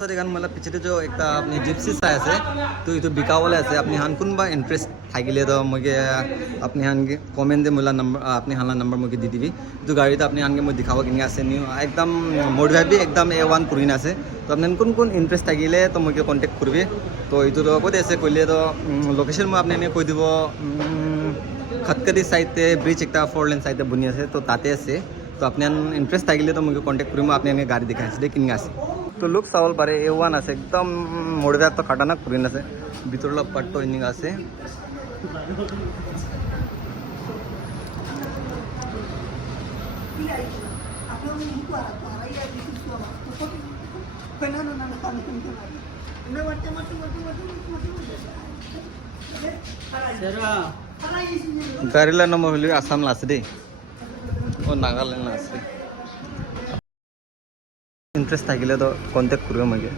এখন মানে পিছতে যে একটা আপনি জিপসি চাই আছে তো এইটো বিকাবলৈ আছে আপনি হান কোনোবা ইন্টারেস্ট থাকিলে তো মই আপনি হানকে কমেন্ট দে মোলা নাম্বার আপনি হালা নাম্বার মই দি দিবি তো গাড়িতে আপনি হানকে মই দেখাব কিনে আছে নিউ একদম মডিফাইড বি একদম A1 পুরিন আছে তো আপনি কোন ইন্টারেস্ট থাকিলে তো মই কন্টেক্ট করবি তো এইটো তো ক'ত আছে কইলে তো লোকেশন মই আপনি কৈ দিব খটকটি সাইডে ব্রিজ একটা 4 লেন সাইডে বনি আছে তো তাতে আছে তো আপনি ইন্টারেস্ট থাকিলে তো মই কন্টেক্ট কৰিম আপনি গাড়ি দেখাই আছে কিনে আছে তো লুক চাবল পাৰে A1 আছে একদম মডিফাইড তো খাটানাক পুৰিন আছে ভিতৰলা পাৰ্টটো ইনিং আছে গাড়ীলা নম্বৰ হলি আসাম আছে দেই ও নাগালেণ্ড আছে ইন্টাৰেস্ট থাকিলে তো কন্টেক্ট কৰবে আমাকে